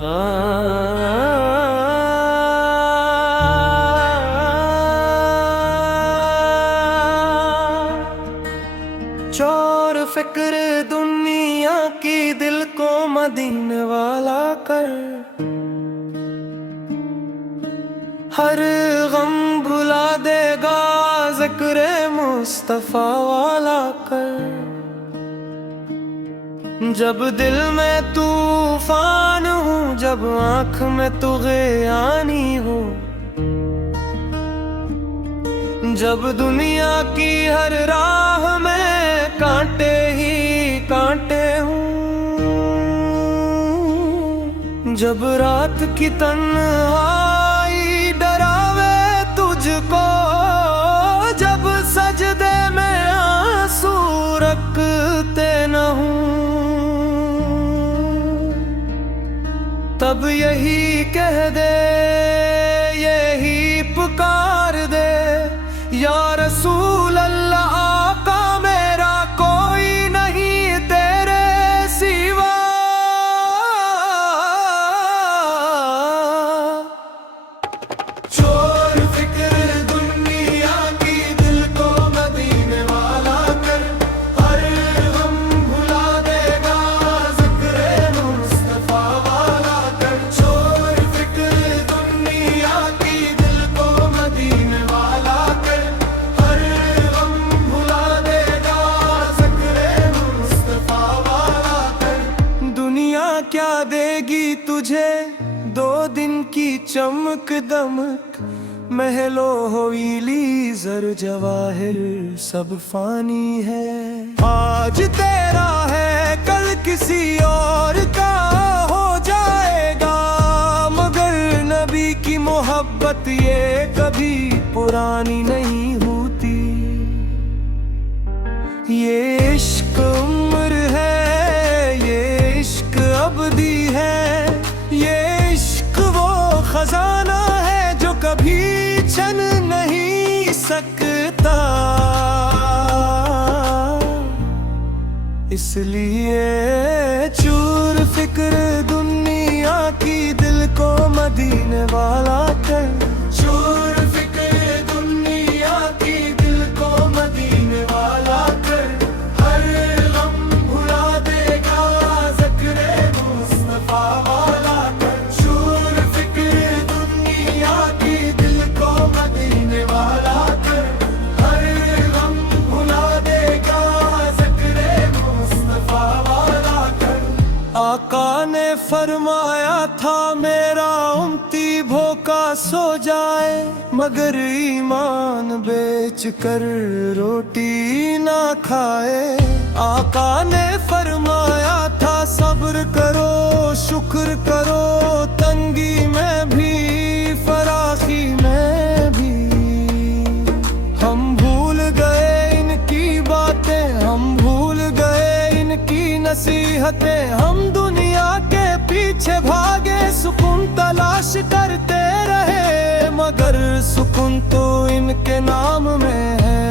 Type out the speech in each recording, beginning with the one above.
चोर फिक्र दुनिया की दिल को मदीने वाला कर, हर गम भुला देगा ज़िक्र मुस्तफ़ा वाला कर। जब दिल में तूफान हूँ, जब आँख में तू ग़यानी हो, जब दुनिया की हर राह में कांटे ही कांटे हूँ, जब रात की तन्हाई डरावे तुझको, जब सजदे में आंसू रखते न हूँ, तब यही कह दे, यही पुकार दे, या रसूल अल्लाह आका मेरा कोई नहीं तेरे सिवा। चोर फिक्र दुनिया की दिल को मदीने वाला कर, हर गम भुला देगा ज़िक्र मुस्तफ़ा वाला कर। चोर फिक्र दुनिया की दिल को मदीने वाला कर, हर गम भुला देगा ज़िक्र मुस्तफ़ा वाला कर। दुनिया क्या देगी तुझे, दो दिन की चमक दमक, महलो हवेली ज़र जवाहिर सब फानी है। आज तेरा है कल किसी और का हो जाएगा, मगर नबी की मोहब्बत ये कभी पुरानी नहीं होती। ये इश्क उम्र है, ये इश्क अबदी है, ये इश्क वो खजाना है जो कभी छन नहीं सकता। इसलिए चूर फिक्र दुनिया की दिल को मदीने वाला कर। चूर फिक्र दुनिया की दिल को मदीने वाला कर, हर गम भुला देगा ज़िक्र मुस्तफ़ा वाला कर। चूर फिक्र दुनिया की दिल को मदीने वाला कर, हर गम भुला देगा ज़िक्र मुस्तफ़ा वाला कर। आका ने फरमाया था मेरा उम्मती भूखा सो जाए, मगर ईमान बेच कर रोटी ना खाए। आका ने फरमाया था सब्र करो शुक्र करो, तंगी में भी फराखी में भी। हम भूल गए इनकी बातें, हम भूल गए इनकी नसीहतें, हम दुनिया के पीछे भागे सुकून तलाश करते रहे, मगर सुकून तो इनके नाम में है,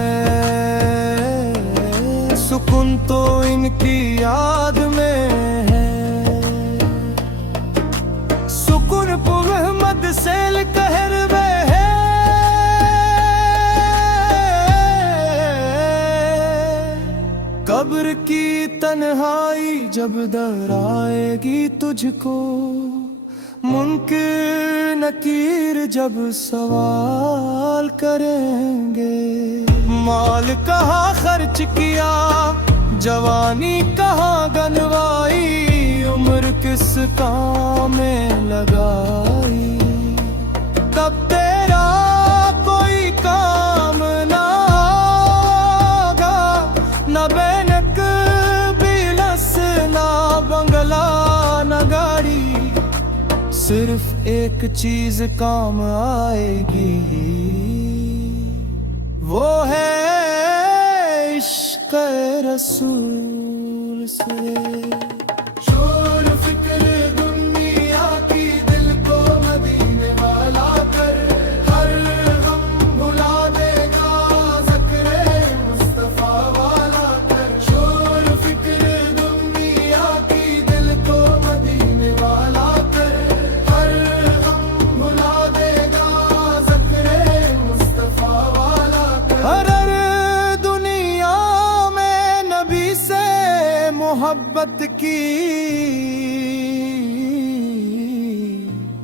सुकून तो इनकी याद में है। सुकून पुरहमद सेल कहर में है, कब्र की तन्हाई जब दर आएगी तुझको, मुनकिर नकीर जब सवाल करेंगे। माल कहाँ खर्च किया, जवानी कहाँ गनवाई, उम्र किस काम में लगाई, तब तेरा कोई काम ना होगा। न बैनक बिलस ना बंगला न गाड़ी, सिर्फ एक चीज काम आएगी, वो है इश्क़ रसूल से। चोर फिक्र दुनिया की दिल को मदीने वाला कर, हर गम भुला देगा ज़िक्र मुस्तफ़ा वाला कर। चोर फिक्र दुनिया की दिल को मदीने वाला कर, मोहब्बत की।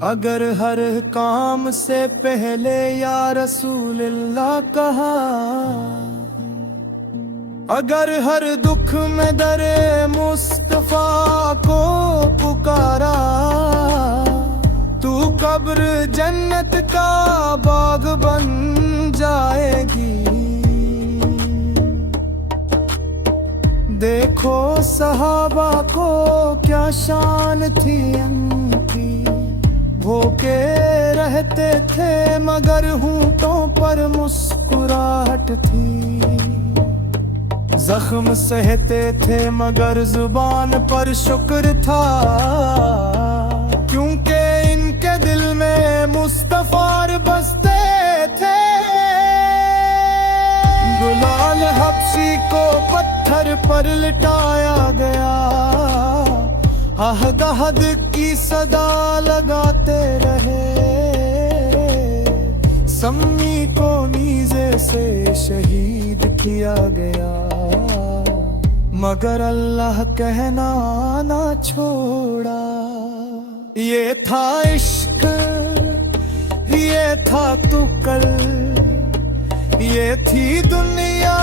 अगर हर काम से पहले या रसूलल्लाह कहा, अगर हर दुख में दरे मुस्तफा को पुकारा, तू कब्र जन्नत का बाग बन जाएगी। देखो सहाबा को क्या शान थी उनकी, भूखे रहते थे मगर होंठों पर मुस्कुराहट थी। जख्म सहते थे मगर जुबान पर शुक्र था, क्योंकि इनके दिल में मुस्तफा बसते थे। गुलाल हबशी को पत्थर पर लिटाया गया, अहद अहद की सदा लगाते रहे। सम्मी को नीज़े से शहीद किया गया, मगर अल्लाह कहना ना छोड़ा। ये था इश्क, ये था तू कल, ये थी दुनिया